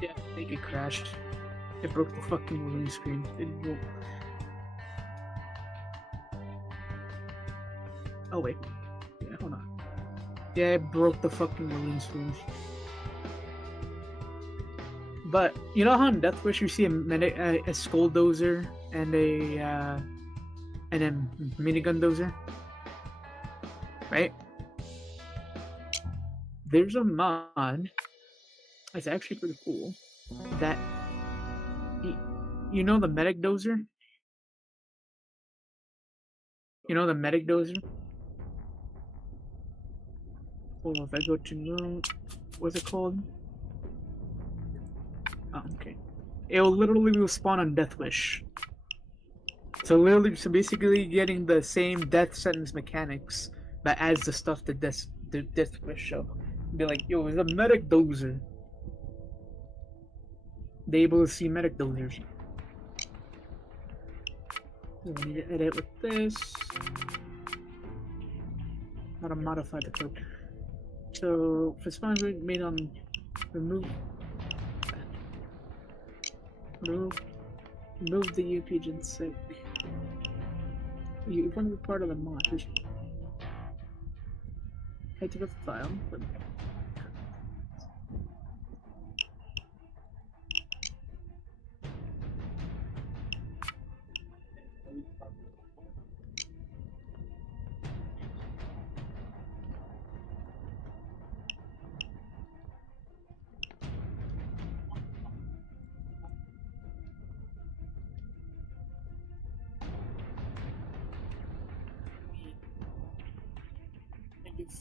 Yeah, I think it crashed. It broke the fucking loading screen. It broke. Oh wait. Yeah, hold on. Yeah, it broke the fucking loading screen. But you know how in Death Wish you see a skull dozer and a minigun dozer, right? There's a mod. It's actually pretty cool. That you know the medic dozer. You know the medic dozer. Well, if I go to no, what's it called? Oh, okay. It will literally spawn on Death Wish. So basically getting the same death sentence mechanics, but adds the stuff that Death Wish show. Be like, yo, it's a medic dozer. They able to see medic dozers. We need to edit with this. How to modify the code. So for spawn grid made on remove the UP gen sick. You want to be part of the mod. Head to the file.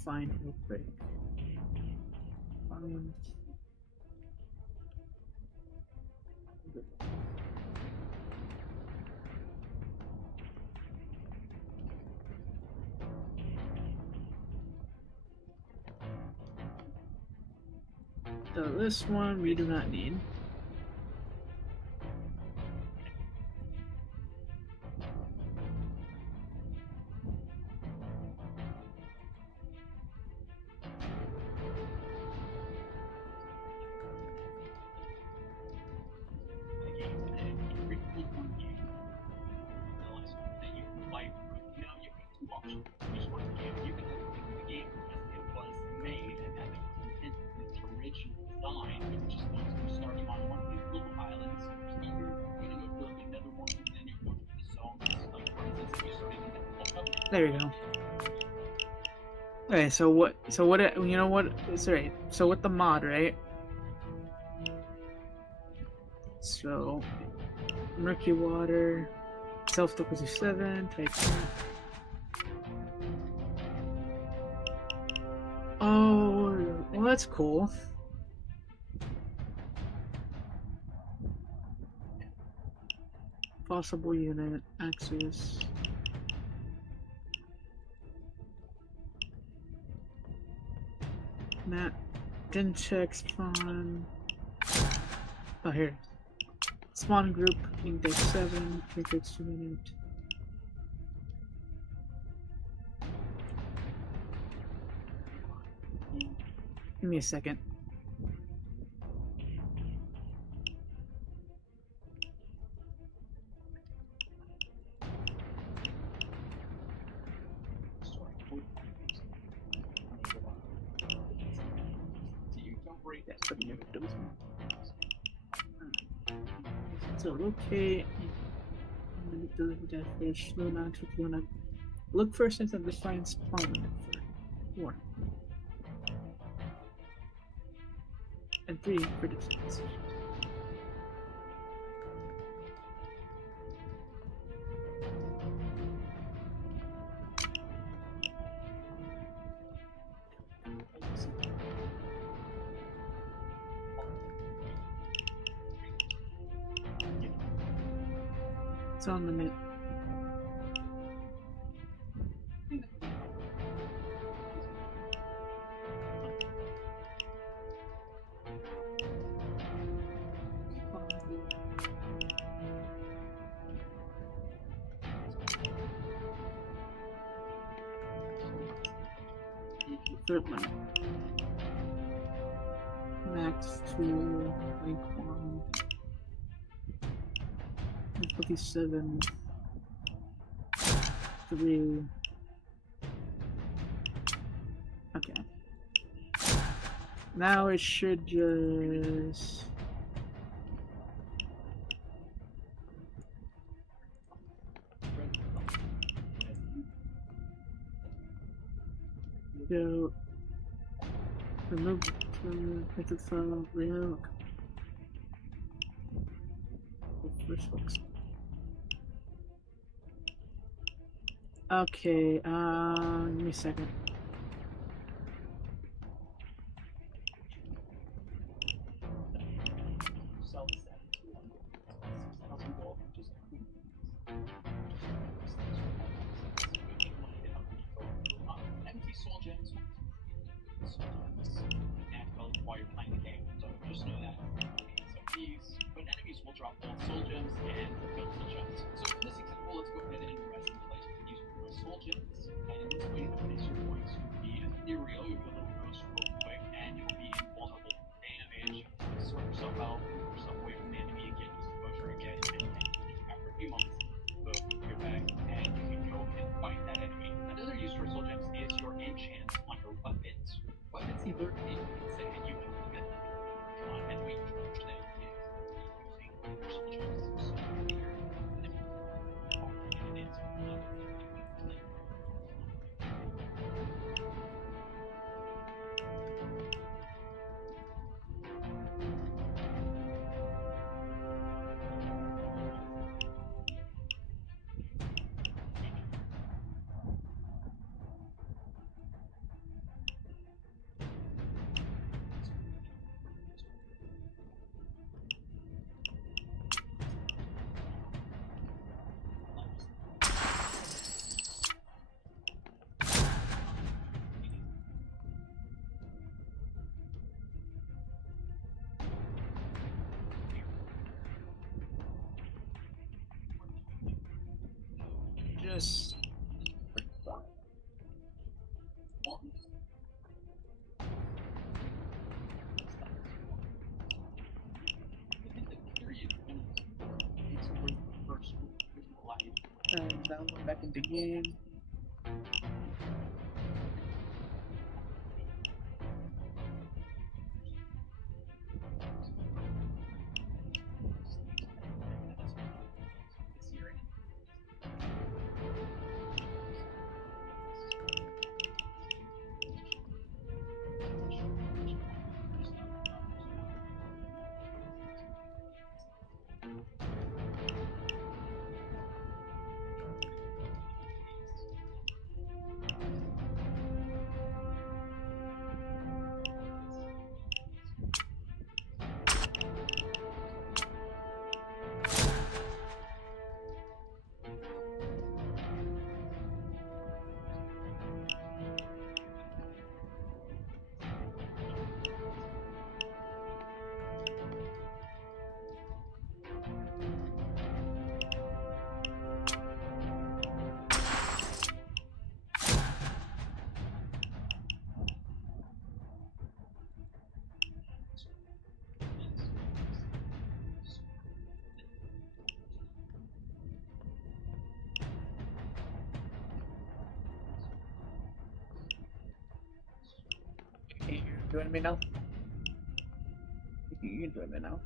Find real quick. So this one we do not need. There we go. Okay, so what? You know what? It's right. So with the mod, right? So murky water, self-deposition 7, type 1. Oh, well, that's cool. Possible unit access. Map, gen check spawn. Oh, here. Spawn group, index 7, index 2 minute. Give me a second. So locate. Fish, slow down to one. Look first into the find spawn for 1. And 3 for distance. It's on the map. Third one. Max 2, rank 1, difficulty 7, 3. Okay. Now it should just... So, remove from exit file, real. First focus. Okay, give me a second. Just... And download back into game. Okay, you're joining me now? You can join me now.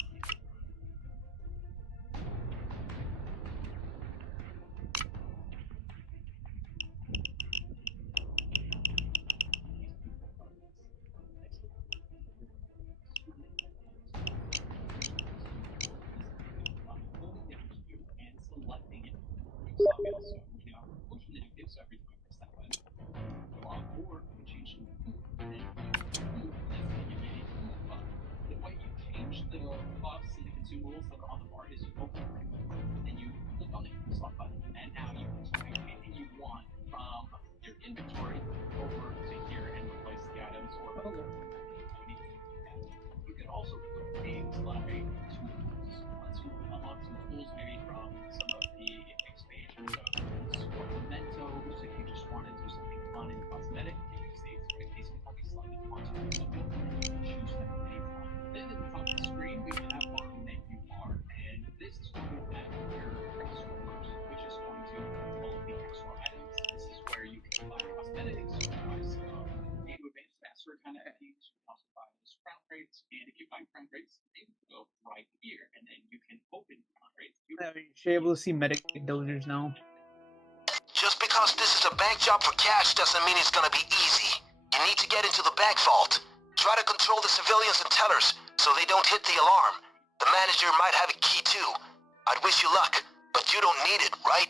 You're able to see medic dozers now. Just because this is a bank job for cash doesn't mean it's gonna be easy. You need to get into the bank vault. Try to control the civilians and tellers so they don't hit the alarm. The manager might have a key too. I'd wish you luck, but you don't need it, right?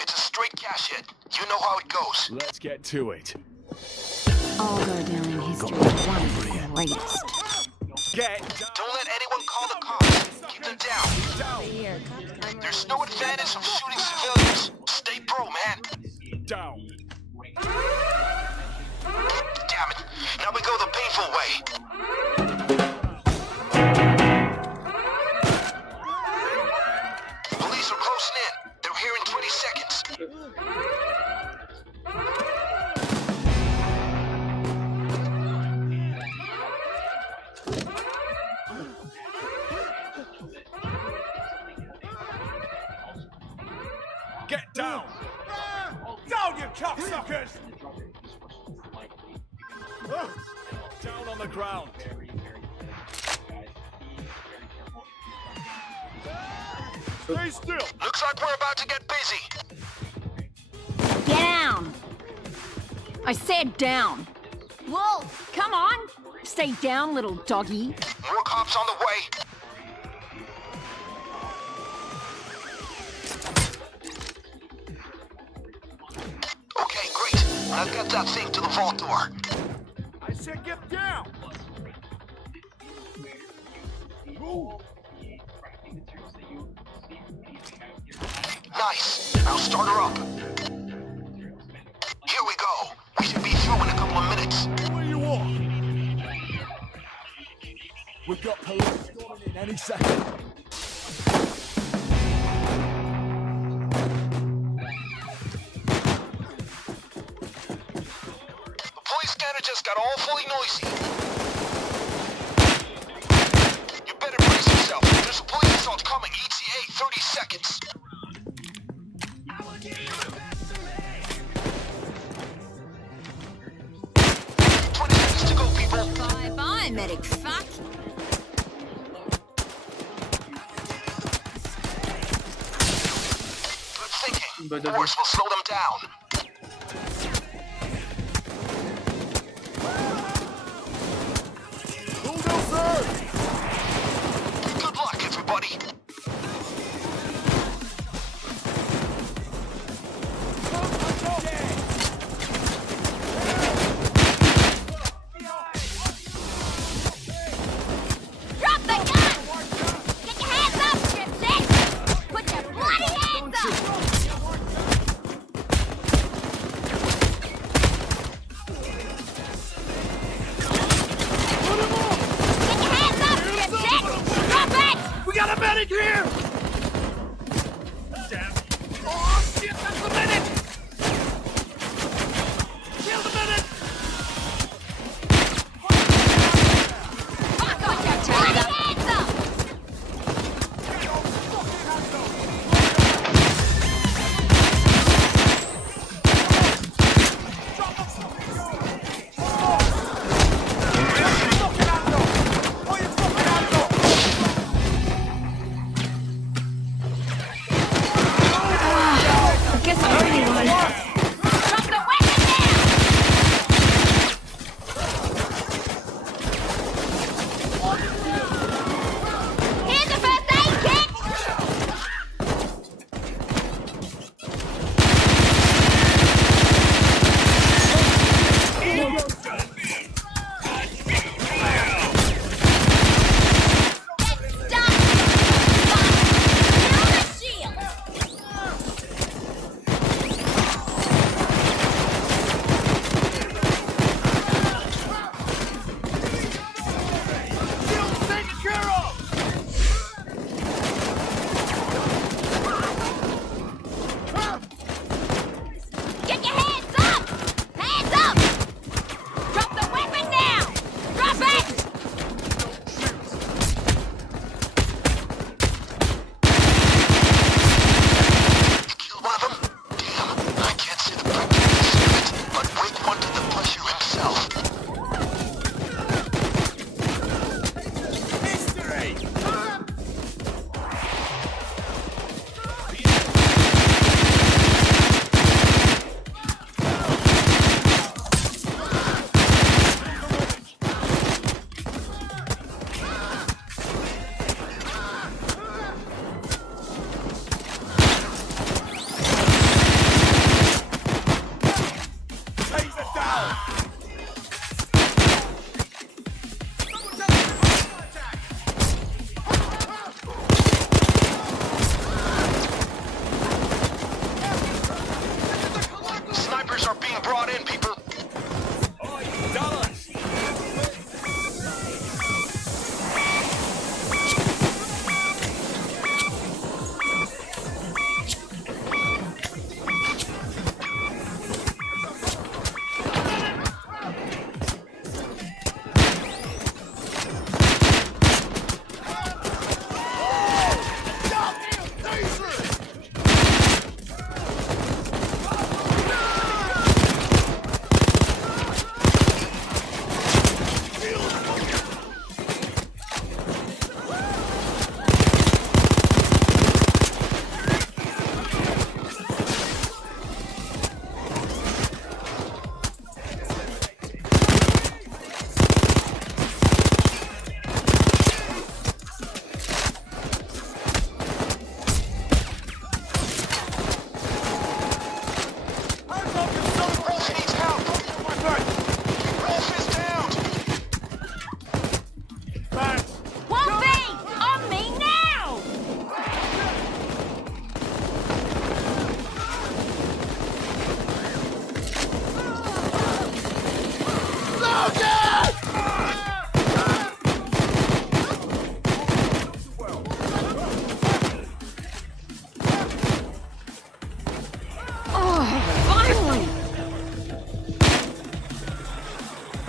It's a straight cash hit. You know how it goes. Let's get to it. I'll go down in history as one of the greatest. Get Don't let anyone call the cops. Keep them down. Here, There's no advantage from shooting civilians. Stay pro, man. down. Damn it. Now we go the painful way. Police are closing in. They're here in 20 seconds. Get down. Down, you cocksuckers! Down on the ground. Stay still. Looks like we're about to get busy. get down! I said down. Whoa, come on! Stay down, little doggy. More cops on the way. Okay, great. Now get that thing to the vault door. I said get down. Move. Nice. Now start her up. Here we go. We should be through in a couple of minutes. Where you are? We've got police storming in any second. The police scanner just got awfully noisy. You better brace yourself. There's a police assault coming. ETA 30 seconds. 20 seconds to go, people. Bye-bye, medic fuck. Good thinking. But Force will slow them down. Bulldozer! Good luck, everybody. Drop the gun! Get your hands up, dipshit! Put your bloody hands up! Get your hands up, dipshit! Drop it! We got a medic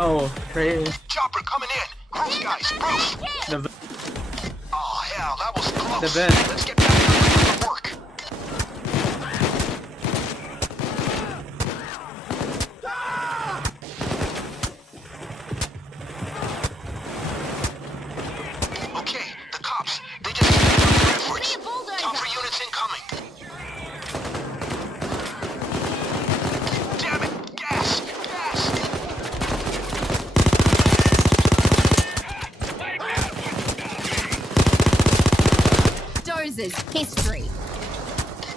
Oh, right. Chopper coming in. Bruce, guys, Bruce. The Oh, hell, that was close. The vent. Let's get back to work. Okay, the cops. They just stepped up their efforts. Chopper units incoming. Damn it! Gas! Gas! Dozers, history.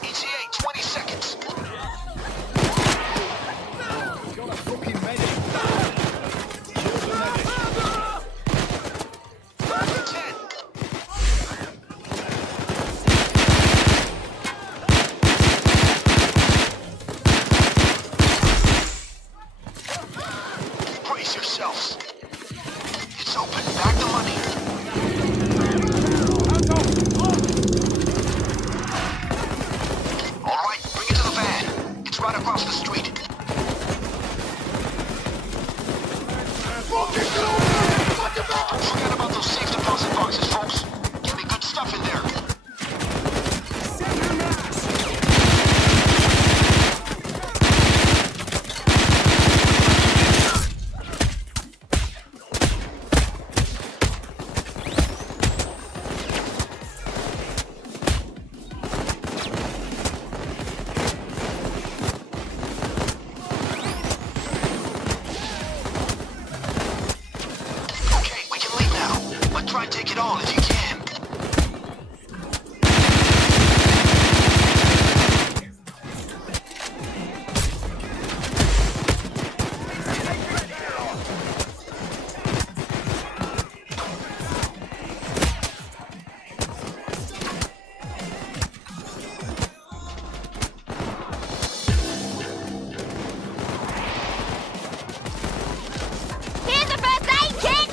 ETA, 20 seconds. Got a fucking medic. Kill the medic. 10. Brace yourselves. It's open. Back the money. All right, bring it to the van. It's right across the street. Forget about those safe deposit boxes, folks. Can be good stuff in there. Okay, we can leave now. But try and take it all if you can. Here's the first aid kit!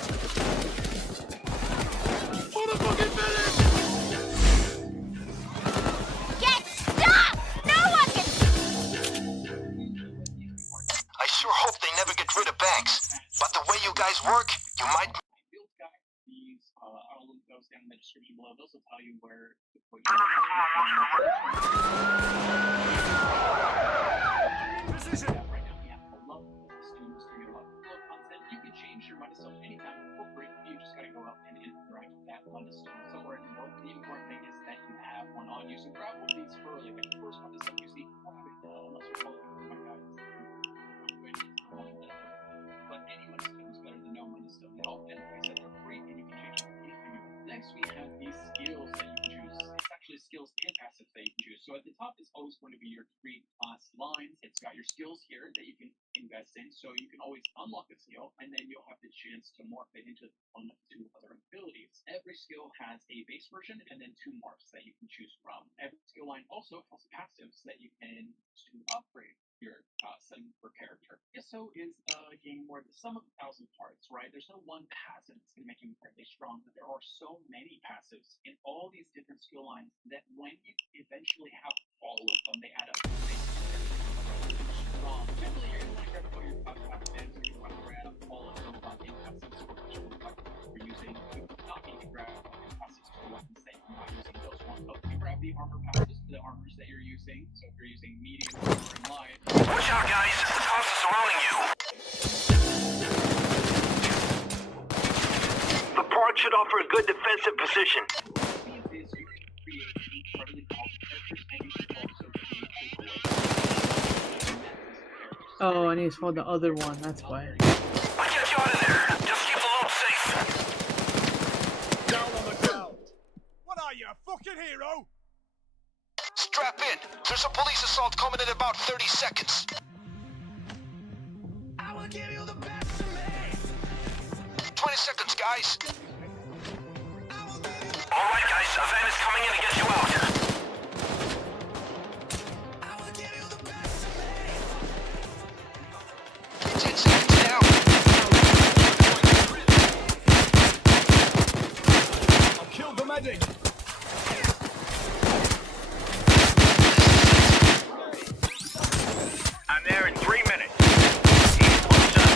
Get stuck! No one can... I sure hope they never get rid of banks. But the way you guys work, you might... Field guide. These, I'll link those down in the description below. Those will tell you where to put Precision. right now. We have a lot of students doing a lot of content. You can change your Monostone anytime for free. You just gotta go up and interact with that Monostone. So where in the world, the important thing is that you have one on. You should grab one of these for like the first Monostone you see. Unless you're following my guys. But any Monostone is better than no Monostone at all. And like I said, they're free and you can change anything. Next, we have these skills that you can choose. It's actually skills and passives that you can choose. So at the top is always going to be your 3 class lines. It's got your skills here that you can invest in. So you can always unlock a skill and then you'll have the chance to morph it into 1 of 2 other abilities. Every skill has a base version and then 2 morphs that you can choose from. Every skill line also has passives that you can use to upgrade your setting per character. ISO is a game where the sum of 1,000 parts, right? There's no one passive that's going to make you incredibly strong, but there are so many passives in all these different skill lines that when you eventually have all of them, they add up to make you strong. Generally, you're going to grab all your passives, and you're going to grab all of your passives for what you're using. You not need to grab passives for weapons that you're not using those ones. But you grab the armor passives for the armors that you're using. So if you're using medium or in light, Watch out, guys. The cops are surrounding you. The part should offer a good defensive position. is you can create incredibly powerful characters and you can also create Oh, I need to find the other one. That's why. I get you out of there. Just keep the load safe. Down on the ground. What are you, a fucking hero? Strap in. There's a police assault coming in about 30 seconds. I will give you the best of me. 20 seconds, guys. All right, guys. A van is coming in to get you out. I will give you the best of me. 10 seconds now. I'll kill the medic. I'm there in 3 minutes. Keep close up.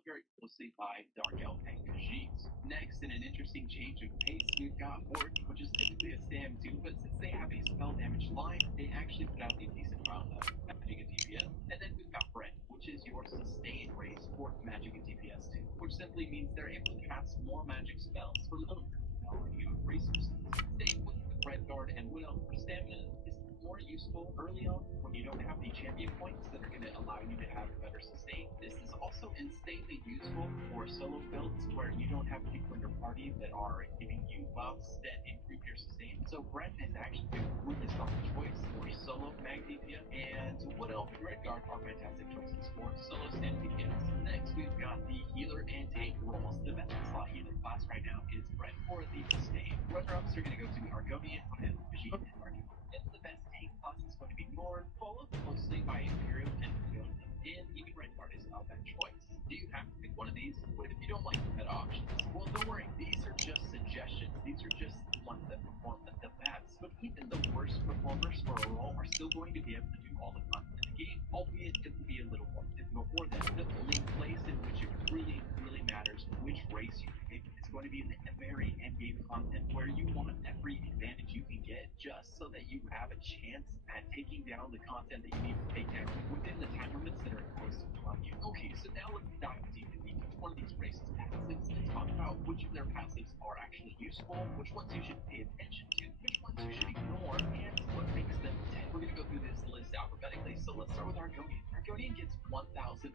followed very closely by Dargel and Khajiit. Next, in an interesting change of pace, we've got Horde, which is typically a stand 2, but since they have a spell damage line, they actually put out a decent amount of magic and DPS. And then we've got Brent, which is your sustained race for magic and DPS 2, which simply means they're able to cast more magic spells for little quality of resources. Same with the Red Guard and Wood Elf for stamina is more useful early on when you don't have the champion points that are going to allow you to have better sustain. This is also insanely useful for solo builds where you don't have people in your party that are giving you buffs that improve your sustain. So Brent is actually a really solid choice for solo mag DPS, and Wood Elf and Red Guard are fantastic choices for solo stand DPS. Next, we've got the healer and tank roles. The best slot healer class right now is Brent for the sustain. Runner-ups are going to go to Argonian and Khajiit and Argonian. And the best tank class is going to be Nord, followed closely by Imperial and Argonian. And even Red Guard is not that choice. Do you have to pick one of these? What if you don't like the meta options? Well, don't worry. These are just suggestions. These are just the ones that perform the best. But even the worst performers for a role are still going to be able to do all the content in the game, albeit it will be a little more difficult for them. The only place in which it really matters which race you pick is going to be in the very end game content, where you want every advantage you can get just so that you have a chance at taking down the content that you need to take down within the time limits that are imposed upon you. Okay, so now let's dive deep into each one of these races' passives and talk about which of their passives are actually useful, which ones you should pay attention to, which ones you should ignore, and what makes them 10. We're going to go through this list alphabetically, so let's start with Argonian. Argonian gets 1,000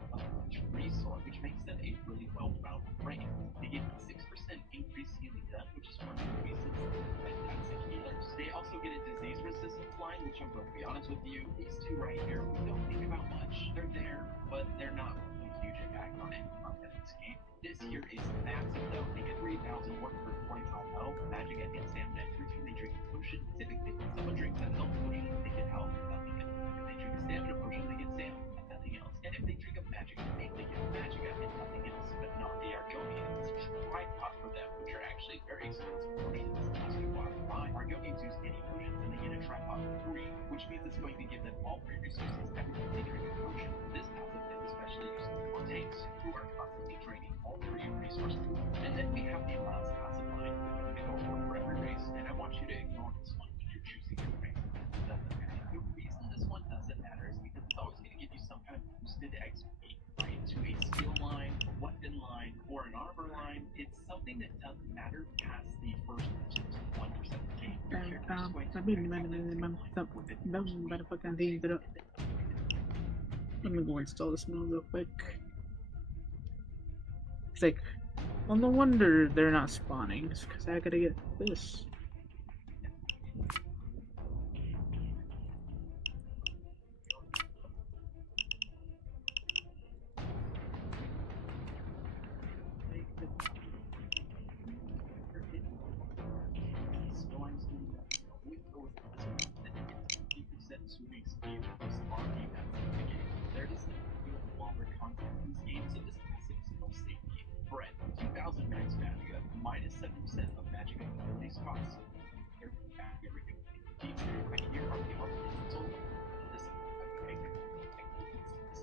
each resource, which makes them a really well-rounded range. They get 6% increased healing done, which is one of the reasons they're fantastic healers. They also get a disease resistance line, which I'm going to be honest with you, these two right here, we don't think about much. They're there, but they're not a huge impact on any content in this game. This here is massive though. They get 3,125 health, magic and stamina every time they drink a potion. Typically, when someone drinks a health potion, they get health, nothing else. If they drink a stamina potion, they get stamina, nothing else. And if they drink a magic, they get magic and nothing else, but not the Argonians. Tripod for them, which are actually very expensive potions. Most people have to buy. Argonians use any potions and they get a tripod for free, which means it's going to give them all free resources every time they drink a potion. This passive is especially useful for tanks who are constantly draining all free resources. And then we have the last passive line, which I'm going to go over for every race, and I want you to ignore this one when you're choosing your race. It doesn't matter. The reason this one doesn't matter is because it's always going to give you some kind of boosted XP, right? To a skill line, a weapon line, or an armor line. It's something that doesn't matter past the first 1% of the game. Let me go install this one real quick. It's like, well, no wonder they're not spawning. It's because I gotta get this. There is no longer content in this game, so this passive is no safety. Brent, 2,000 max value at -7% of magic and ability spots. These right here are the elemental. This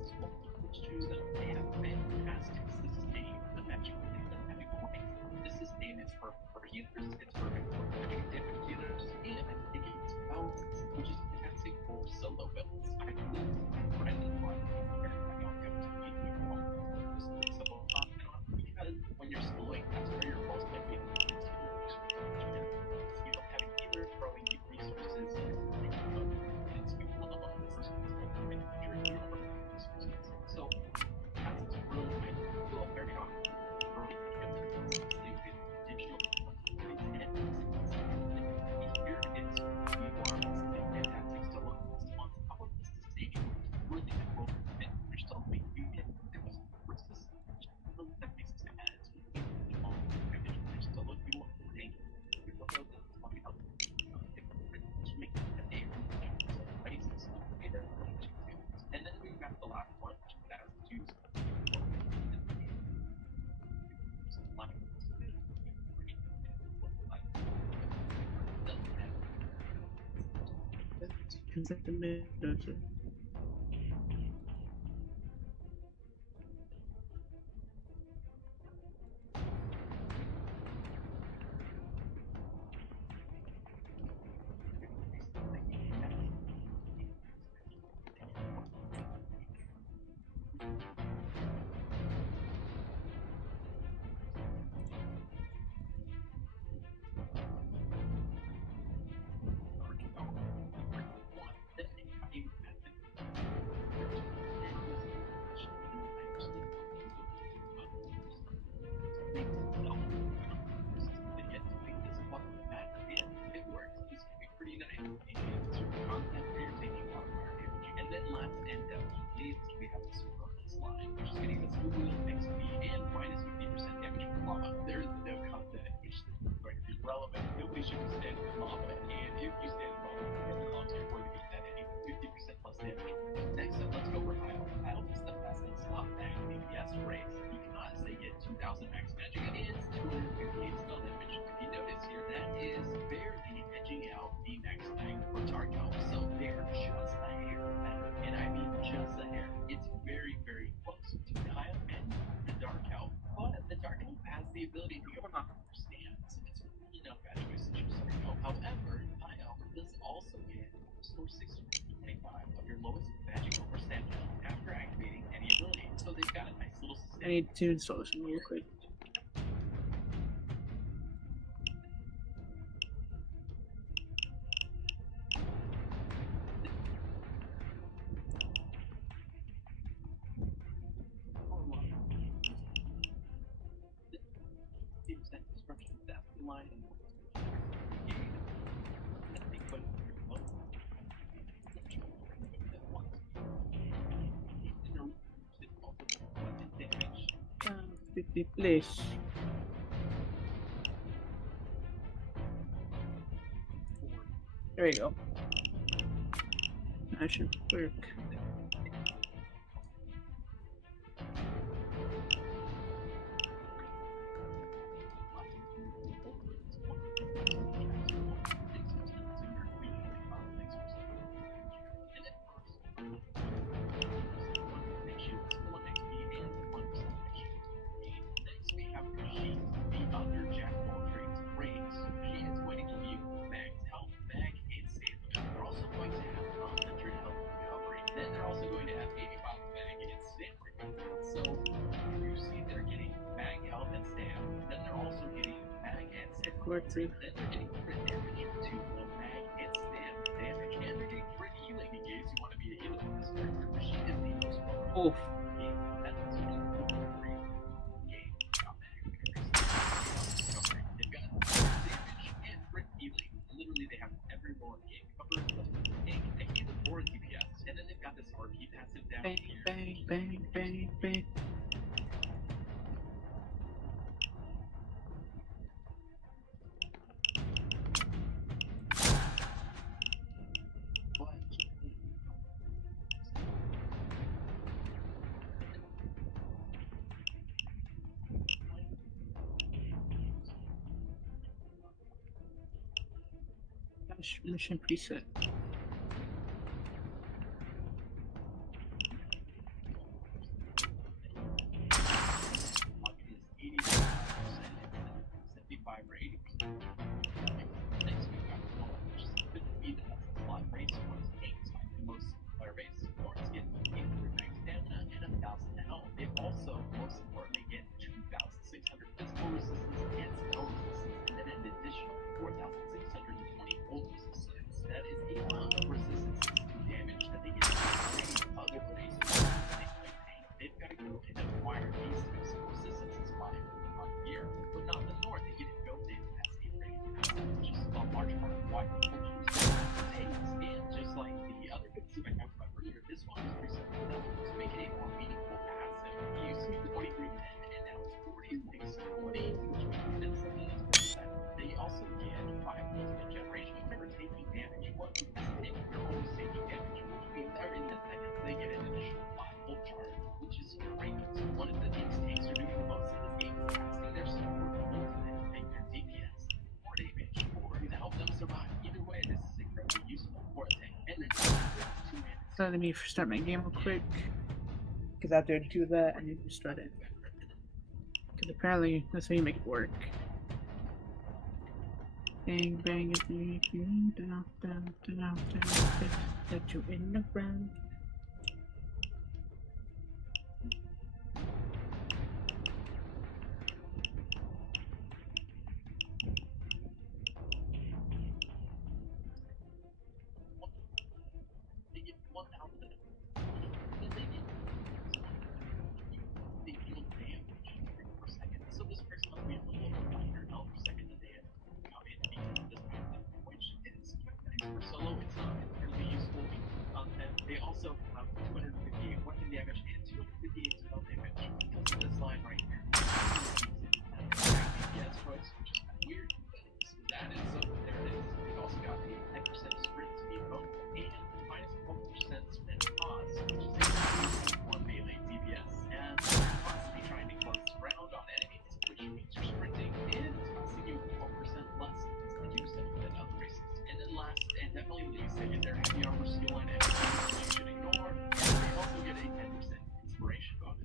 is what let's choose them. They have fantastic sustain the magic and the magic point. This sustain is perfect for healers, it's perfect for magic damage healers, and it gets bounces, which is fantastic for solo builds. I believe Brandon Martin because when you're soloing, that's where you're most likely to use you don't have a healer throwing you resources it's people alone versus your healer resources. So that's really nice. Feel very often early digital and here it's you are fantastic solo on top of this stadium really difficult and you're still making you get versus that makes sense. There's still a few things and then we've got the last one, which is that use the ability to go not understand. It's really not a bad choice to choose something. However, Pio does also get restore 625 of your lowest magical or stamina after activating any ability. So they've got a nice little system. I need to install this real quick. Please. There you go. That should work. Then they're getting crit damage to the mag and stand damage, and they're getting crit healing in case you want to be a healer with this character. She is the most powerful game. That's a great game. They've got damage and crit healing. Literally, they have every role in the game covered. Tank, healer, or DPS, and then they've got this RP passive down bang, here. bang, bang, bang, bang. Mission preset. So let me start my game real quick. Because after I do that, I need to start it. Because apparently that's how you make it work. Bang, bang, down, down, down, down, down, let you in the ground. Solo, it's not incredibly useful content. They also have 258 weapon damage and 258 spell damage because of this line right here. DPS choice, which is kind of weird, but that is so there it is. They've also got a 10% sprint speed bonus and minus 12% sprint pause, which is a more melee DPS, and they're constantly trying to close the ground on enemies, which means your sprinting is costing you 12% less to do so than other races. And then last, and definitely least, they get their heavy armor skill and energy, which you should ignore. And they also get a 10% inspiration bonus.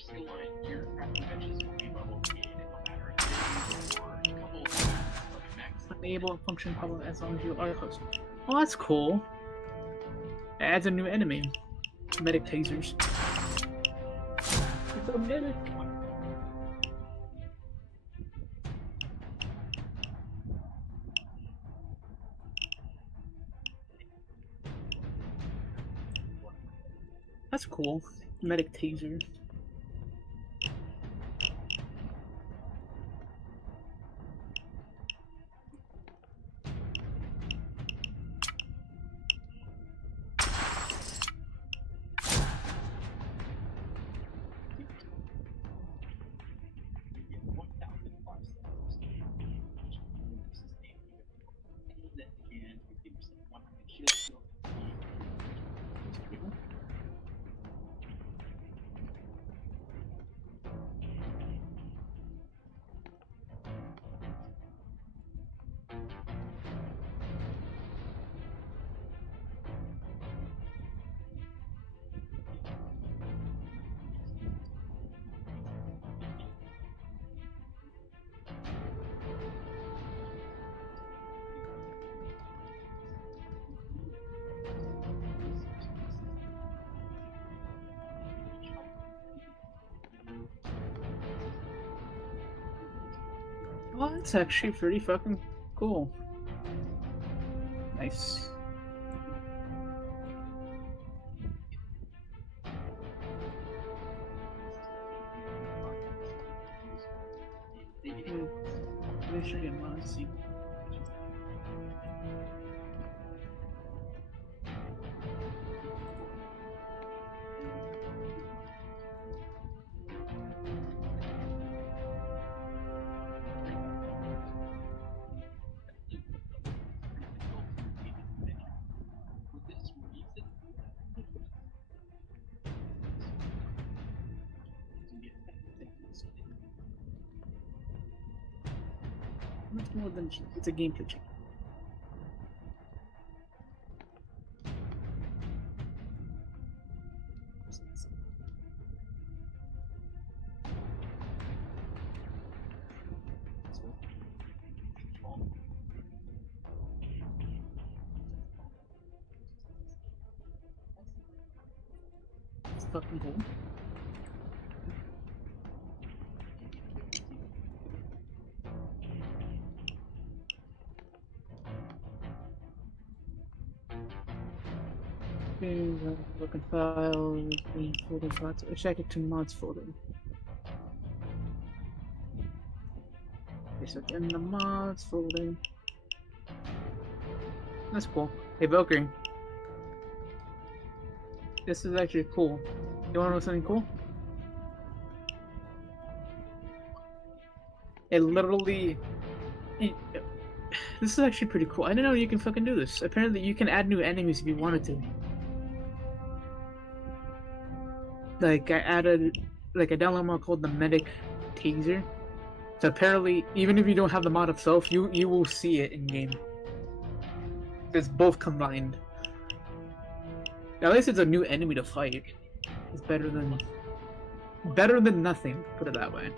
skill line, your crafting benches will be leveled in a matter of days or a couple of days, like max. Enable function problem as long as you are close. Well, that's cool. It adds a new enemy. Medic tasers. It's a medic. That's cool. Medic taser. Well, that's actually pretty fucking cool. Nice. Make sure you want to see. Much more than it's a gameplay change. It's fucking cool. Okay, looking files, folder mods. Check it to mods folder. Okay, so it's in the mods folder. That's cool. Hey, Valkyrie. This is actually cool. You wanna know something cool? It literally... This is actually pretty cool. I didn't know you can fucking do this. Apparently you can add new enemies if you wanted to. Like, I added... Like, a download mod called the Medic Taser. So apparently, even if you don't have the mod itself, you will see it in-game. It's both combined. At least it's a new enemy to fight. It's better than nothing, put it that way.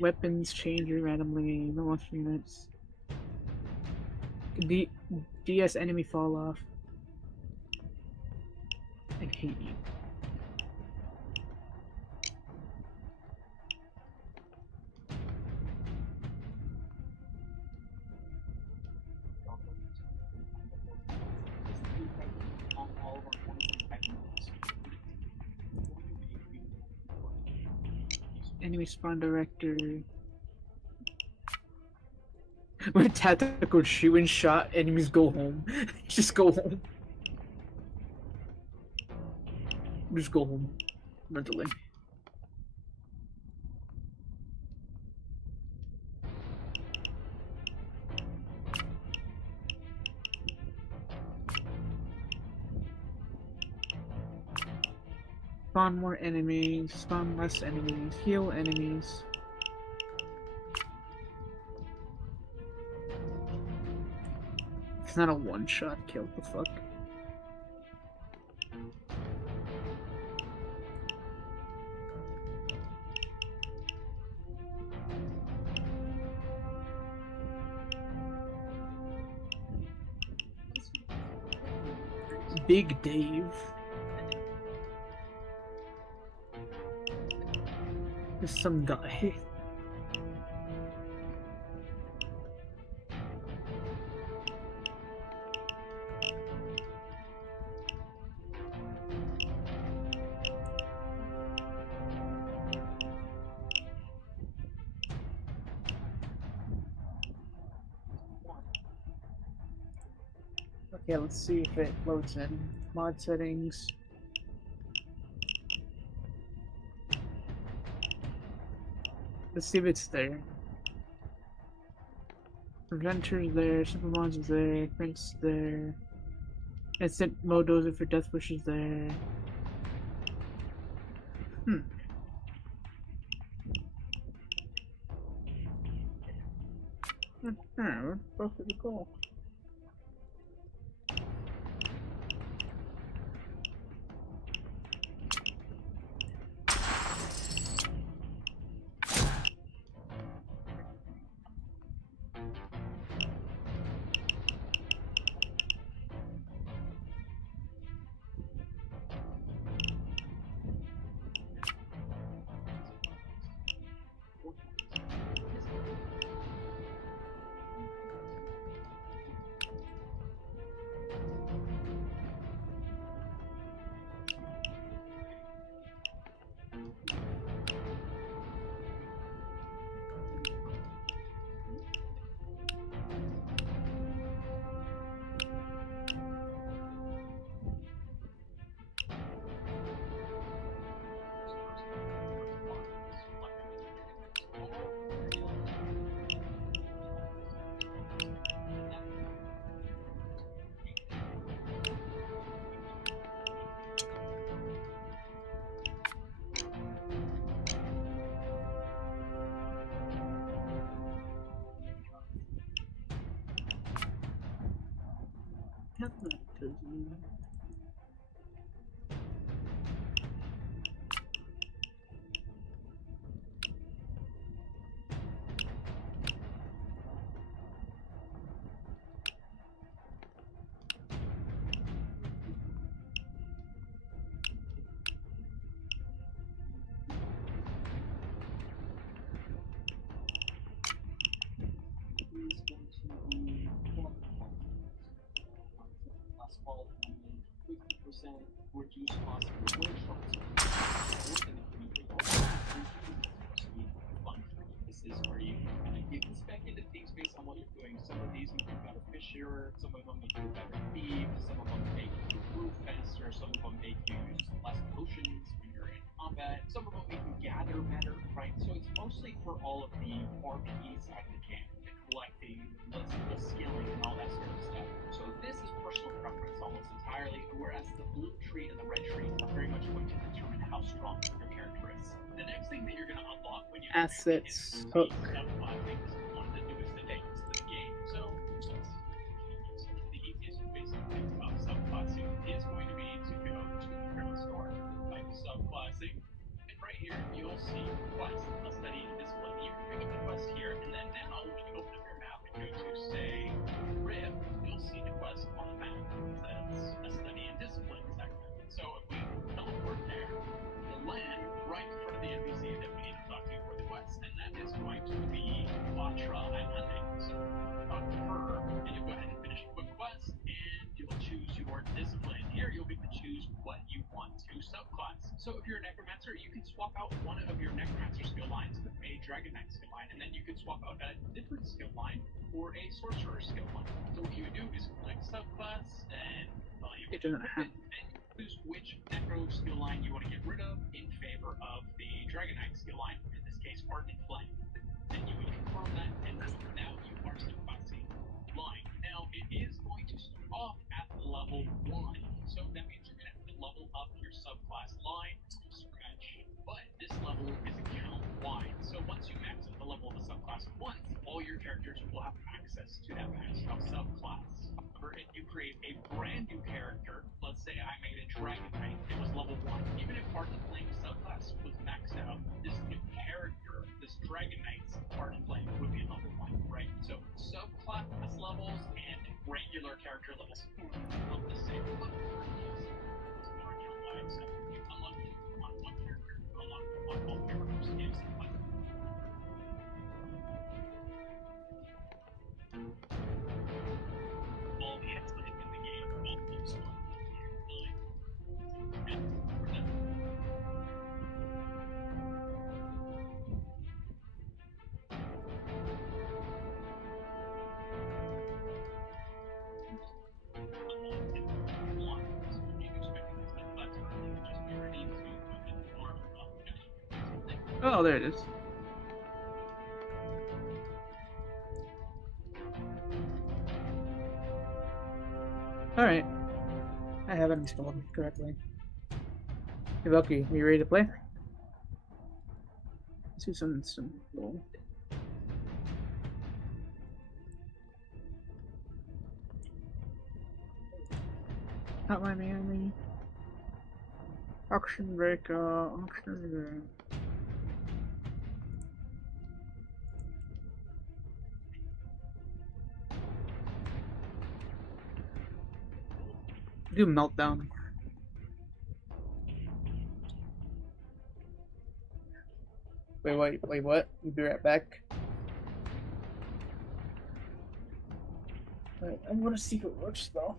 Weapons change randomly, no launch units. DS enemy fall off. I hate you. Enemy spawn director. When tactical shooting shot, enemies go home. Just go home. Just go home. Mentally. Spawn more enemies, spawn less enemies, heal enemies. It's not a one-shot kill. The fuck. Big Dave. There's some guy. Okay, let's see if it loads in. Mod settings. Let's see if it's there. Preventor's there, Super Mods is there, Prince there. Instant mode dozer for death push is there. Where the fuck did it go? Last fall, 50% reduced cost of workshops. This is where you can spec into things based on what you're doing. Some of these make you better fisher, some of them make you better thief, some of them make you move faster, some of them make you use less potions when you're in combat, some of them make you gather better, right? So it's mostly for all of the RP side of the game, the collecting, the skilling, and all that sort of stuff. So this is personal preference almost entirely, whereas the blue tree and the red tree are very much going to determine how strong your character is. The next thing that you're going to unlock when you Assets is hook. subclassing. This is one of the newest additions to the game. So the easiest ways to think about subclassing is going to be to go to the Grandma store, type subclassing, and right here you'll see quest, a study and discipline. You can pick up the quest here, and then now when you open up your map and go to say Rip, you'll see the quest on the map. That's a study and discipline section. So if we teleport there, we'll land right in front of the NPC that we need to talk to for the quest, and that is going to be Batra and Hunting. So talk to her, and you'll go ahead and finish a quick quest, and you'll choose your discipline. Here you'll get to choose what you want to subclass. So if you're a Necromancer, you can swap out one of your Necromancer skill lines with a Dragon Knight skill line, and then you can swap out a different skill line for a Sorcerer skill line. So what you would do is click subclass, and you It doesn't have. and choose which Necro skill line you want to get rid of in favor of the Dragon Knight skill line, in this case Ardent Flame. Then you would confirm that, and now you are subclassing line. Now it is going to start off at level 1, so that means you're going to have to level up your subclass line from scratch. But this level is account wide, so once you max out the level of the subclass once, all your characters will have access to that maxed out subclass. If you create a brand new character, let's say I made a Dragon Knight, it was level 1. Even if Ardent Flame subclass was maxed out, this new character, this Dragon Knight's Ardent Flame would be level 1, right? So subclass levels and regular character levels of the same level. So you unlock on one character, you unlock on all characters instantly. All the X-Men in the game also spawn Oh, there it is. Alright. I haven't installed correctly. Hey, Lucky, are you ready to play? Let's do some simple. Not my Miami. Auction breaker, auction breaker. Do meltdown. Wait, what? We'll be right back. Alright, I want to see if it works though.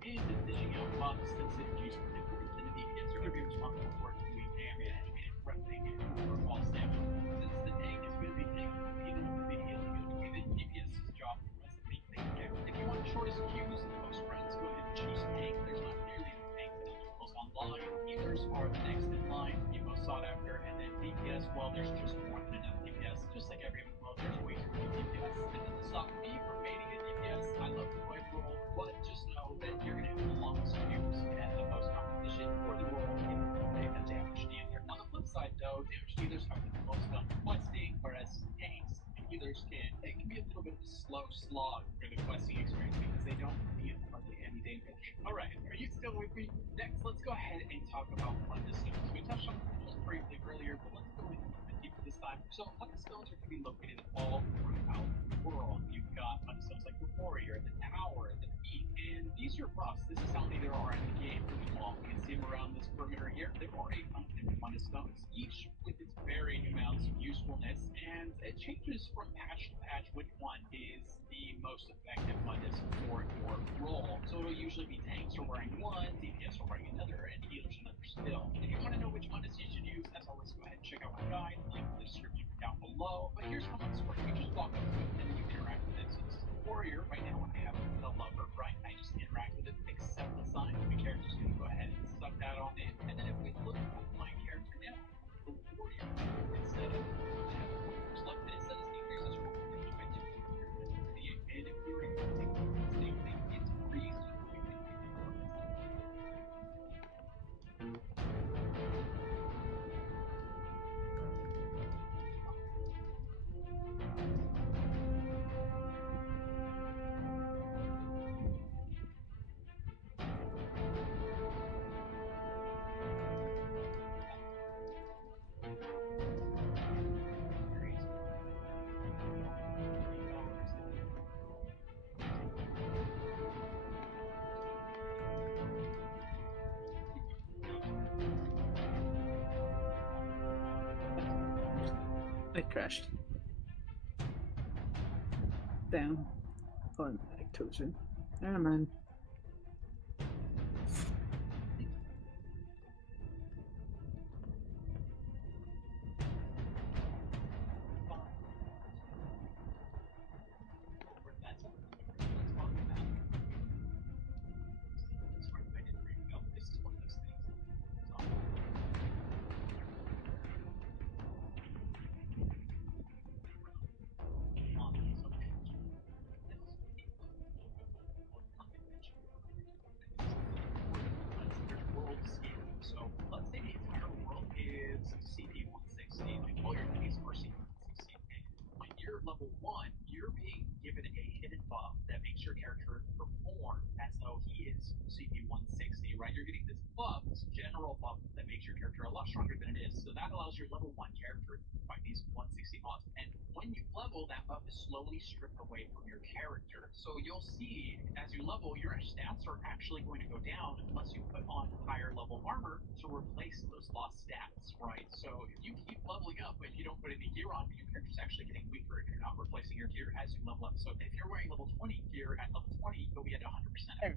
And dishing out buffs and synergies from the group, and the DPS are going to be responsible for doing damage and prepping and overall stamina. Since the tank is going to be taking even with the healing, it's going to be the DPS's job for the rest of the game. If you want the shortest queues, most friends go ahead and choose tank. There's not nearly enough tanks that are most online. Healers are the next in line, the most sought after, and then DPS, well, there's just more than enough DPS. Just like every MMO, there's way too many DPS. That doesn't stop me from mating a DPS. I love the play role, but just know that you're going to have the longest queues and the most competition for the role in a damage dealer. On the flip side, though, damage dealers are the most done questing, whereas tanks and healers it can be a little bit of a slow slog for the questing experience because they don't deal hardly any damage. Alright, are you still with me? Next, let's go ahead and talk about Munda Stones. We touched on them just briefly earlier, but let's go in a little bit deeper this time. So, Munda Stones are going to be located all throughout the world. You've got Munda Stones like the Warrior, the Tower, the Peak, and these are buffs. This is how many there are in the game for them all. You can see them around this perimeter here. There are 800 different Munda Stones, each with its varying amounts of usefulness, and it changes from patch to patch which one is the most effective Mundus for your role. So it'll usually be tanks are wearing one, DPS are wearing another, and healers another still. If you want to know which Mundus you should use, as always, go ahead and check out my guide, link in the description down below. But here's how Mundus work. You just walk up to it, and then you interact with it. So this is the Warrior. Right now I have the Lover, right? I just interact with it, accept the sign. My character's going to go ahead and suck that on in. And then if we look at my character now, the Warrior, instead of selected, it says increases roll damage by 238. And if we were to go take the same thing, it's freeze. It crashed. Down. Oh, I told you. Never mind. level 1, you're being given a hidden buff that makes your character perform as though he is CP 160, right? You're getting this buff, this general buff that makes your character a lot stronger than it is. So that allows your level 1 character to fight these 160 mobs. And when you level, that buff is slowly stripped away from your character. So you'll see as you level, your stats are actually going to go down unless you put on higher level armor to replace those lost stats, right? So if you keep leveling up but you don't put any gear on, your character's actually getting weaker if you're not replacing your gear as you level up. So if you're wearing level 20 gear at level 20, you'll be at 100%.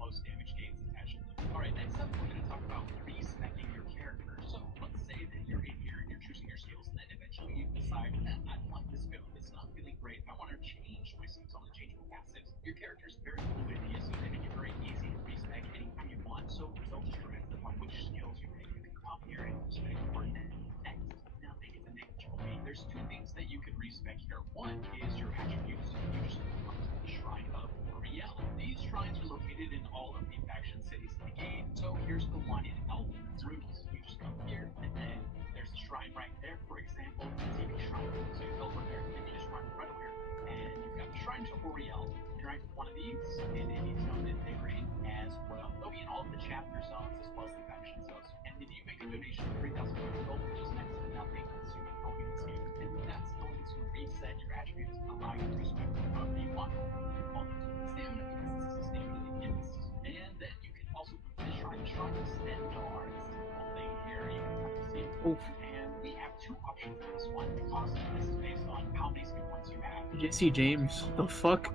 Most damage gains attached to them. Alright, next up we're going to talk about respecing your character. So let's say that you're in here and you're choosing your skills, and then eventually you decide, I don't like this build, it's not feeling great, I want to change my skills, I want to change my passives. Your character is very fluid, yes, so they make it very easy to respec anytime you want, so don't stress upon which skills you pick. You can come here and respec for next. Now they get the neutral me. There's two things that you can respec here. One is your attributes. You just come to the Shrine of Oriel. These shrines are located in all of the faction cities in the game. So here's the one in Elven Roots. You just come here, and then there's a shrine right there, for example, the TV shrine. So you go over there, and you just run right over here. And you've got the Shrine to Oriel. Right, one of these in any zone that they reign as well. They'll be in all of the chapter zones as well as the faction zones. And then you make a donation of 3,000 gold, which is next to nothing, assuming only this game. And that's going to reset your attributes, allow you to respect however you want. Stamina, because this is a stamina gift. And then you can also put the Shrine of Stendarr. This is the whole thing here. You can kind of see it. Oof. And we have two options for this one. The cost of this is based on how many skill points you have. Jesse James. The fuck?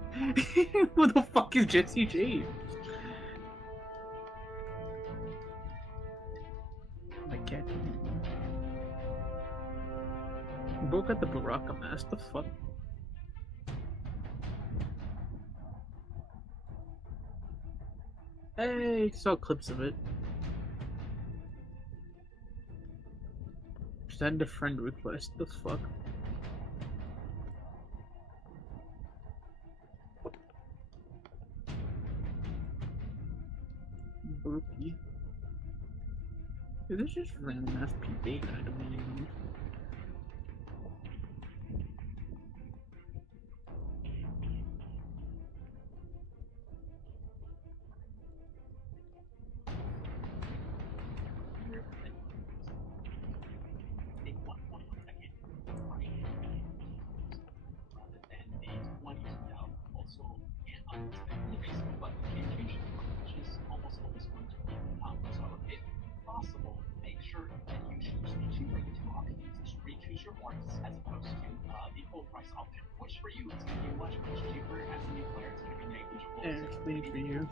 What the fuck is Jesse James? My cat can eat me. We both got the Baraka mask. The fuck? Hey, saw clips of it. Send a friend request. The fuck? Burpee. Dude, this is random FPV that I don't even use. Your points as opposed to the full price option, which for you is going to be much cheaper. As a new player, it's going to be negligible. Yeah, it's made for you.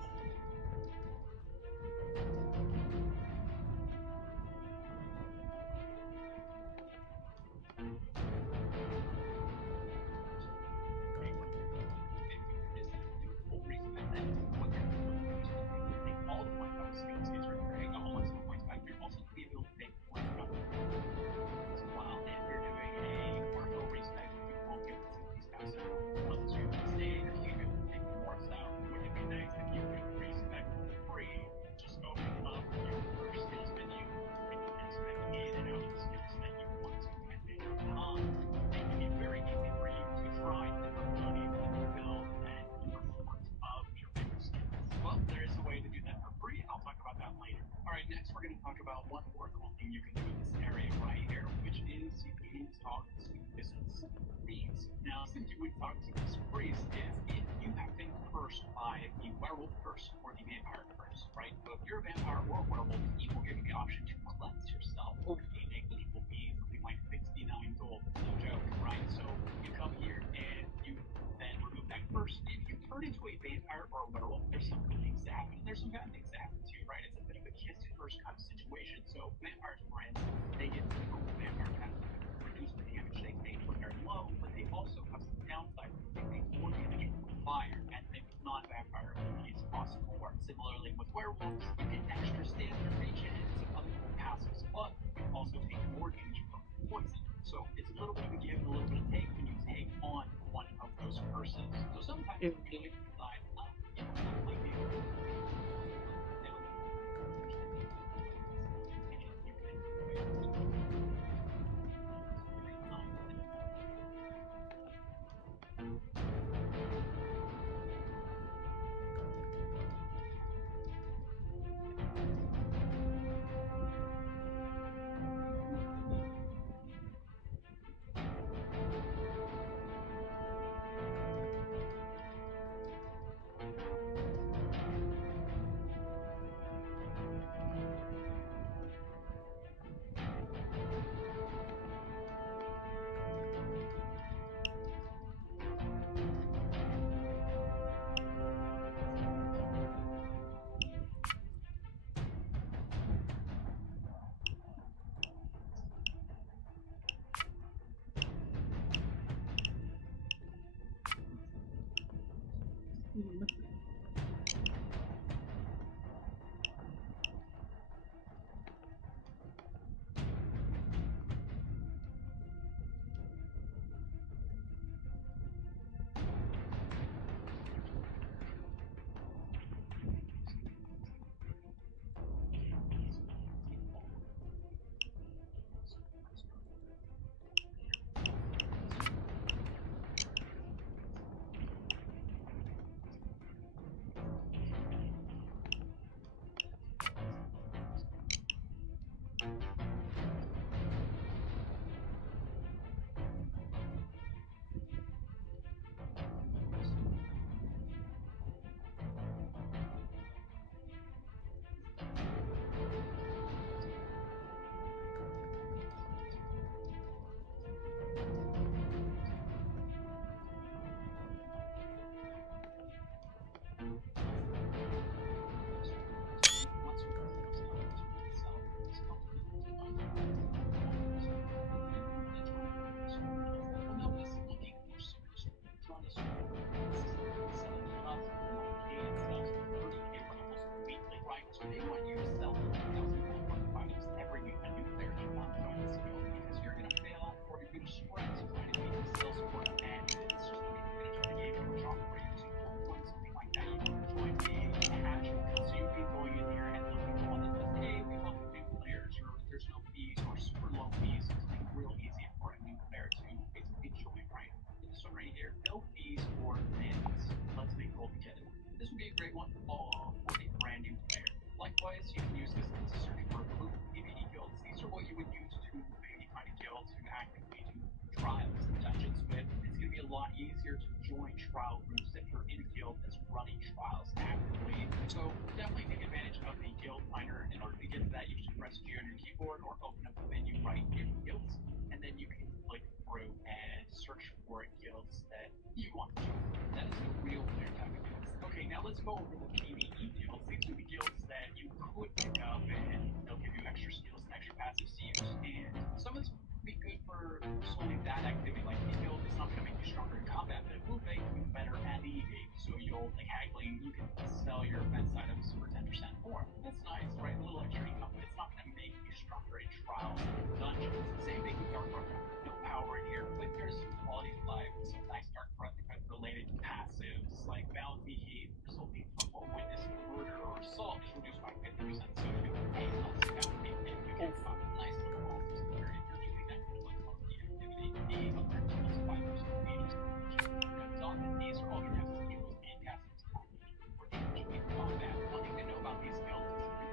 Next, we're going to talk about one more cool thing you can do in this area right here, which is you can talk to business priest. Now, since you would talk to this priest is if you have been cursed by the werewolf curse or the vampire curse, right? So if you're a vampire or a werewolf, he will give you the option to cleanse yourself. So vampires, for instance, they get typical vampire passive that reduce the damage they take when they're low, but they also have some downsides. They take more damage from fire, and then non-vampire abilities cost more. Similarly, with werewolves, you get extra stamina, regen, and some other cool passives, but you also take more damage from poison. So it's a little bit of a give and a little bit of take when you take on one of those curses. So sometimes If- you really decide, that might be a good idea. So they want you to sell 1,000 gold worth of items every week. A new player cannot join this guild because you're going to fail or you're going to stress trying to beat the sales support, and it's just going to turn the game into a job for you. So you don't join something like that. You want to join a casual guild. So you'd be going in here and looking for one that says, hey, we welcome new players, or there's no fees or super low fees. Something real easy for a new player to basically join, right? So this one right here, no fees or admins. Let's make gold together. This would be a great one for a brand new player. Likewise, you can use this to search for group PvE guilds. These are what you would use to maybe find a guild to actively do trials and dungeons with. It's going to be a lot easier to join trial groups if you're in a guild that's running trials actively. So definitely take advantage of the guild finder. In order to get to that, you just press G on your keyboard or open up the menu right here for guilds, and then you can click through and search for guilds that you want to join. That is the real player type of guilds. Okay, now let's go over the PvE guilds. These are the guilds that you could pick up and they'll give you extra skills and extra passive use. And some of this would be good for solely that activity. Like the guild is not going to make you stronger in combat, but it will make you better at eating. So you'll, like haggling, you can sell your fence items for 10% more. That's nice, right? A little extra income, but it's not going to make you stronger in trials and in dungeons. Same thing with Dark Project. No power in here, but there's some quality of life, some nice Dark Project related passives like bound behavior resulting from a witness murder or assault is reduced by 50%, so you pay less bounty and you can find nice little passives in here if you're doing that kind of like funky activity. The other guilds 5% wages. These are all going to have skills and passives for damage in combat. One thing to know about these guilds is if you're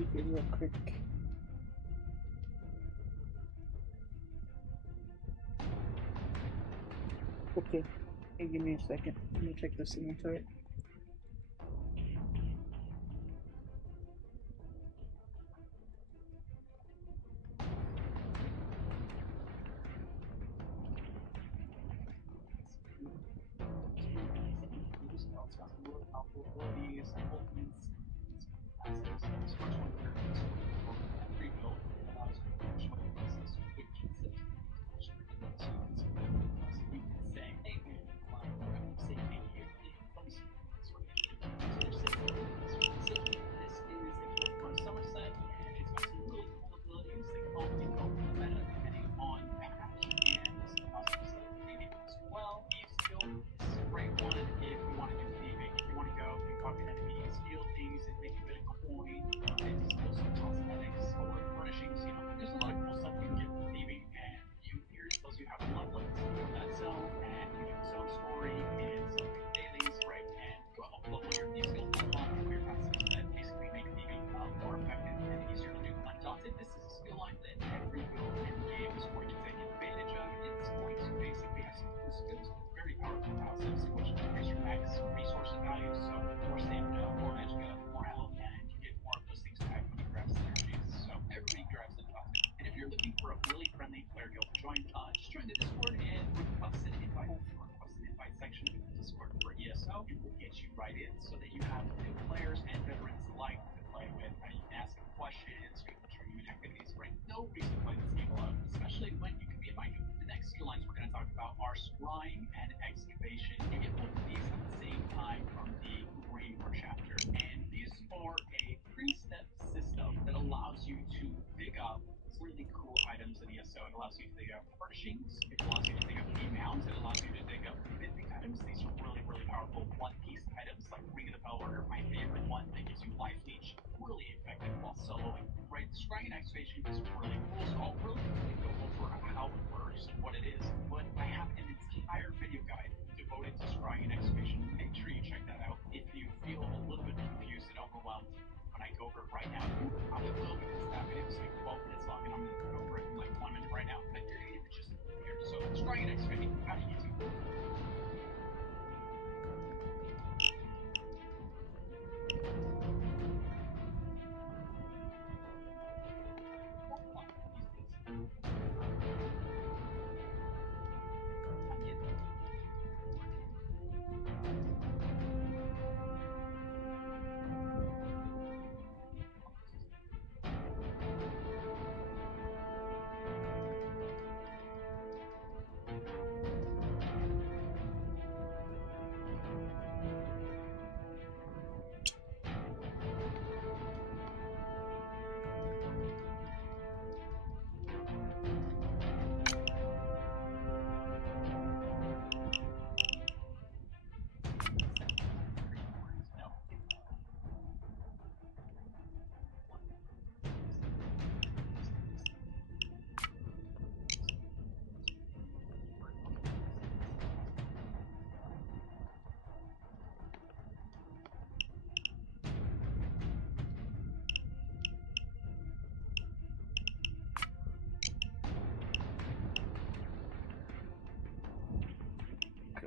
Okay, real quick. Okay, hey, give me a second. Let me check this inventory.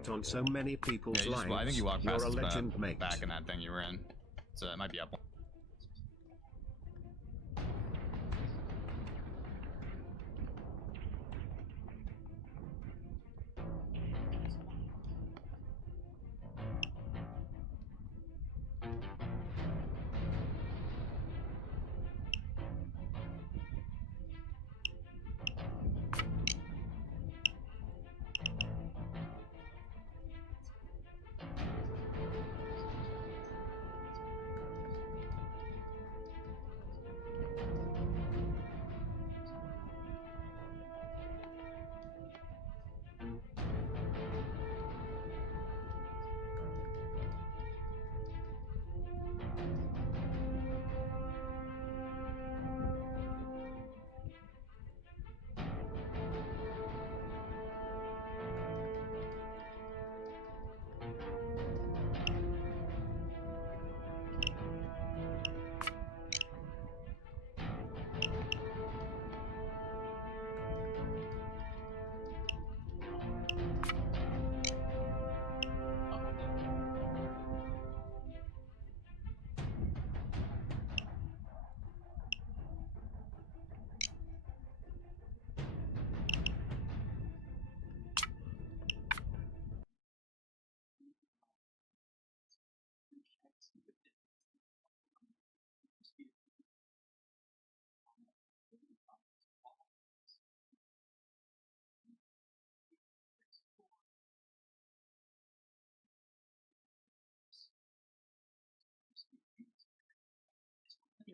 On so many people's Yeah, lives, I think you walked you're past a us legend, mate. back in that thing you were in. So it might be up.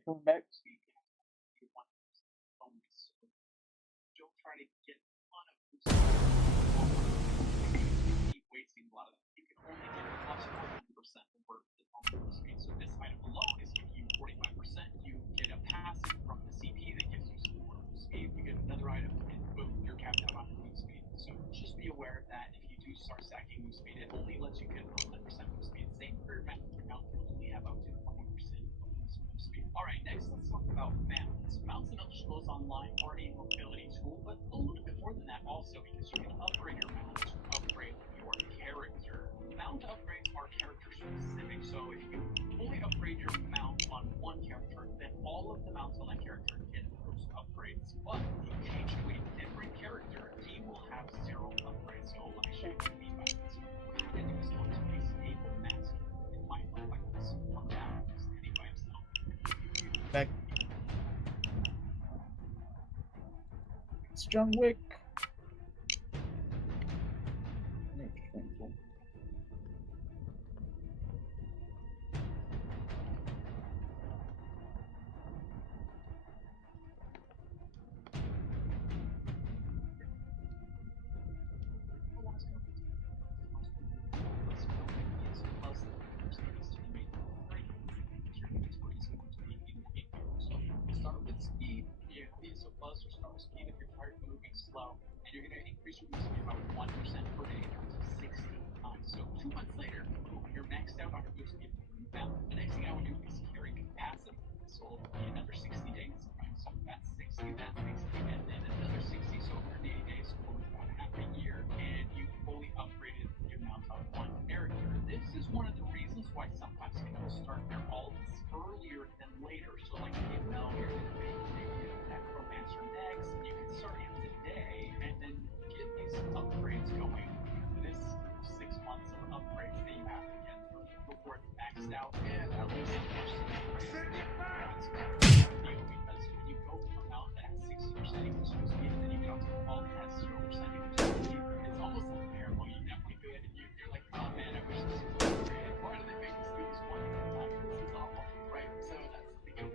Going back. Don't try to get a ton of boost speed. Keep wasting a lot of that. You can only get plus 40% over the boost speed. So this item alone is giving you 45%. You get a passive from the CP that gives you some more boost speed. You get another item, and boom, you're capped out on boost speed. So just be aware of that. If you do start stacking boost speed, it only lets you get 100% boost speed. Same for your mount. Your mount can only have up to 20% of boost speed. Alright, next let's talk about mounts. Mounts and Elder's Online are a mobility tool, but a little bit more than that also, because you can upgrade your mount to upgrade your character. Mount upgrades are character specific, so if you only upgrade your mount on one character, then all of the mounts on that character get those upgrades. But if you change to a different character, he will have 0 upgrades. So let me show you what I mean by this. What you're going to do is go into a stable master. It might look like this on the map, standing by himself. Back. It's John Wick. Start with speed, you have the ISO plus, or start with speed if you're tired of moving slow, and you're going to increase your boost speed by 1% per day down to 60 times. So 2 months later, boom, you're maxed out on your boost speed. Now, the next thing I would do is carry capacity. This will be another 60 days. Right? So that's 60, that's 60, and then another 60. So 180 days for about half a year, and you fully upgraded your mount on one character. This is one of the reasons why sometimes people start their alts earlier than later. So like if you know you're going to make maybe a Necromancer next, you can start him today and then get these upgrades going. This 6 months of upgrades that you have to get through before it's maxed out, and at least because when you go from a mount that has 60% equals to speed, and then you get onto a vault that has 0% equals to speed, it's almost unbearable. You definitely do it, and you're like, oh man, I wish this was upgraded. Why do they make us do this one at a time? This is awful, right? So that's the thing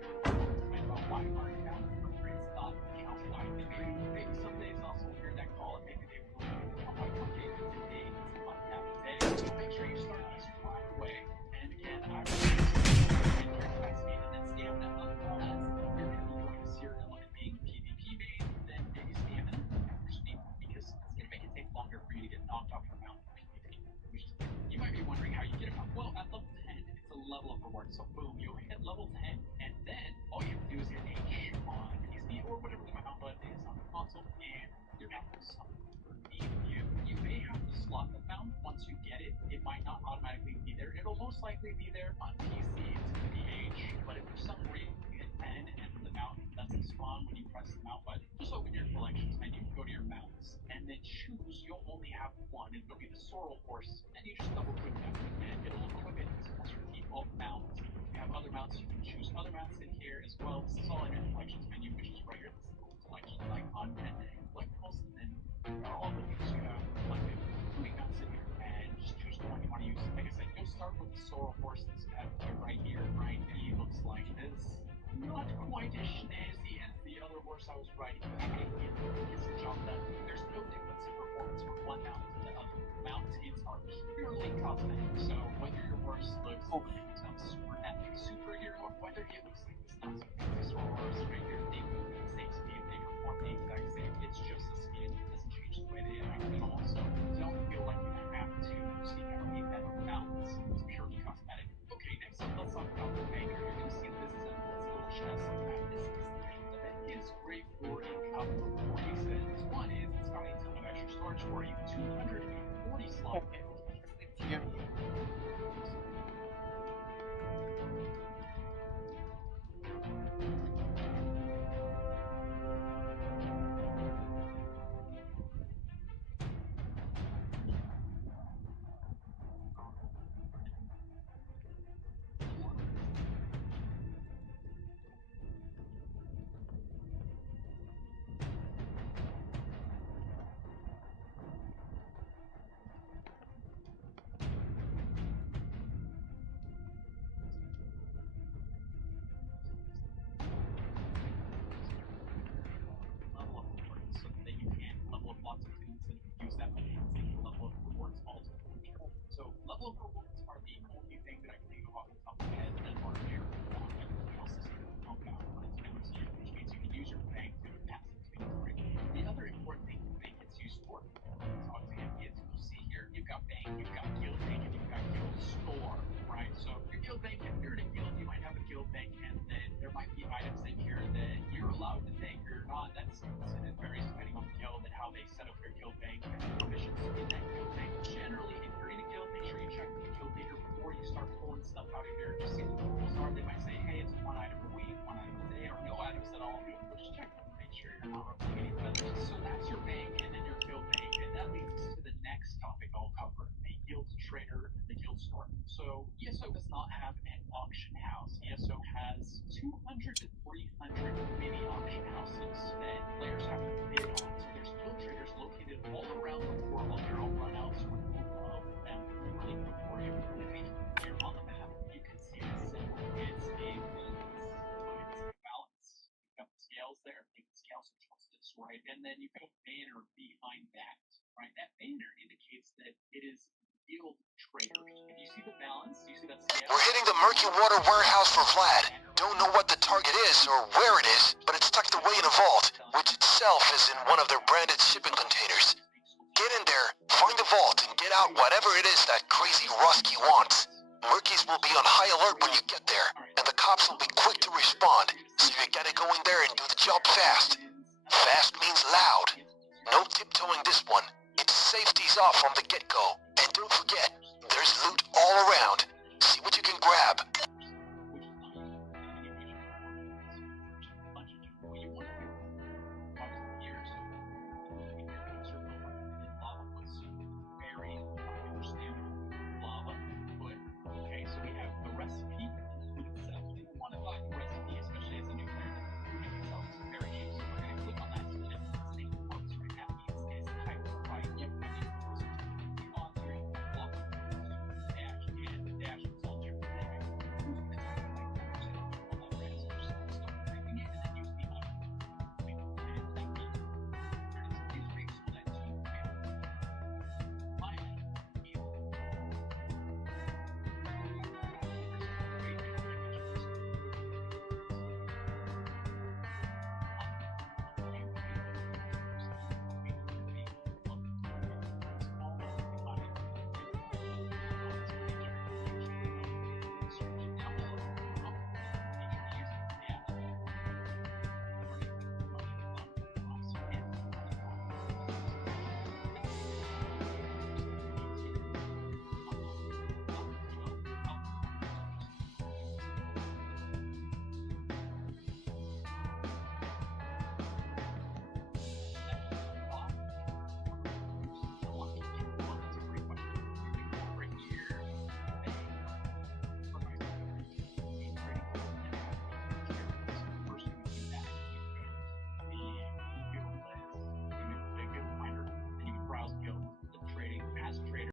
about why aren't mount upgrades not count wide? And maybe some days also hear that call, and maybe they will. Oh my god, it's a day, it's a month, half a day. So make sure you start this right away. And again, I would say your capacity and then stamina, unless you're going to be going serial and being PvP main, then maybe stamina over speed, because it's going to make it take longer for you to get knocked off your mount in PvP. You might be wondering how you get a mount. Well, at level 10, it's a level of reward. So boom, you'll hit level 10, and then all you have to do is hit H on PC or whatever the mount button is on the console, and your mount will summon for you. You may have to slot the mount once you get it. It might not automatically be there. It'll most likely be there on PC. It's going to be H, but if for some reason you hit 10 and the mount doesn't spawn when you press the mount button, just open your collections menu, go to your mounts, and then choose. You'll only have one. It'll be the Sorrel Horse, and you just double click that, and it'll equip it. That's your default mount. You have other mounts. You can choose other mounts in here as well. This is all in your collections menu, which is right here. This little collections icon, and then collectibles, and then all the things you have collected, including mounts in here, and just choose the one you want to use. Like I said, you'll start with the Sorrel Horse. This guy right here, right? He looks like this. Not quite as snazzy as the other horse I was riding, but I mean, it gets the job done. There's no difference in performance from one mount to the other. Mount skins are purely cosmetic, so whether your horse looks like some super epic superhero, or whether he looks like this not so fancy Sorrel Horse right here, they move at the same speed, they perform the exact same. It's just the skin, it doesn't change the way they act at all, so don't feel like you have to seek out a better mount. It's purely cosmetic. Okay, next up, let's talk about the banker. You're going to see this is a little chest on the map. This is the bank. The bank is great for a couple of reasons. One is it's got a ton of extra storage for you. 240 slot pick. Yeah. allowed to bank or not. It varies depending on the guild and how they set up their guild bank and permissions in that guild bank. Generally, if you're in a guild, make sure you check with the guild leader before you start pulling stuff out of here. Just see what the rules are. They might say, hey, it's 1 item a week, 1 item a day, or no items at all. Just check them to make sure you're not ruffling any feathers. So that's your bank and then your guild bank. And that leads us to the next topic I'll cover, the guild trader and the guild store. So ESO does not have an auction house. ESO has 200 to 300 mini auction houses that players have to bid on. So there's guild traders located all around the world. They're all run out of them really quick for you. Here on the map, you can see the symbol. It's a balance. You've got the scales there. I think the scales are justice, right? And then you've got a banner behind that, right? That banner indicates that it is guild traders. If you see the balance, you see that scale. We're hitting the Murky Water warehouse for Vlad. Don't know what the target is or where it is, but it's tucked away in a vault, which itself is in one of their branded shipping containers. Get in there, find the vault, and get out whatever it is that crazy Rusky wants. Murkies will be on high alert when you get there, and the cops will be quick to respond, so you gotta go in there and do the job fast. Fast means loud. No tiptoeing this one. It's safety's off from the get-go. And don't forget, there's loot all around. See what you can grab.